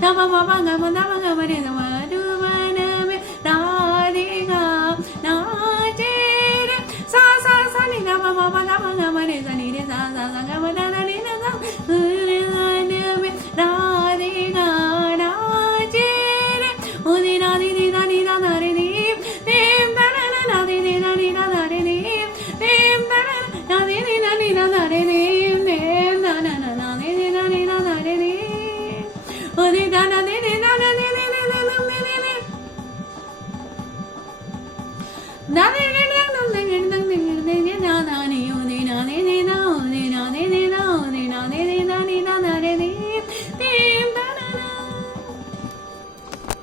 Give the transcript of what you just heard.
Dama mama gama dama gama re dama du mana me Radhe ga na jere sa sa sa ni gama mama gama re sa ni re sa sa sa gama da da ni na sa re na me Radhe ga na jere udi na di di da ni da da re ni dem da na na na di di da ni da da re ni dem da na na di di da ni da da re ni dem da na na na di di da ni da da re ni udi da na di di da na di di di di di di di da di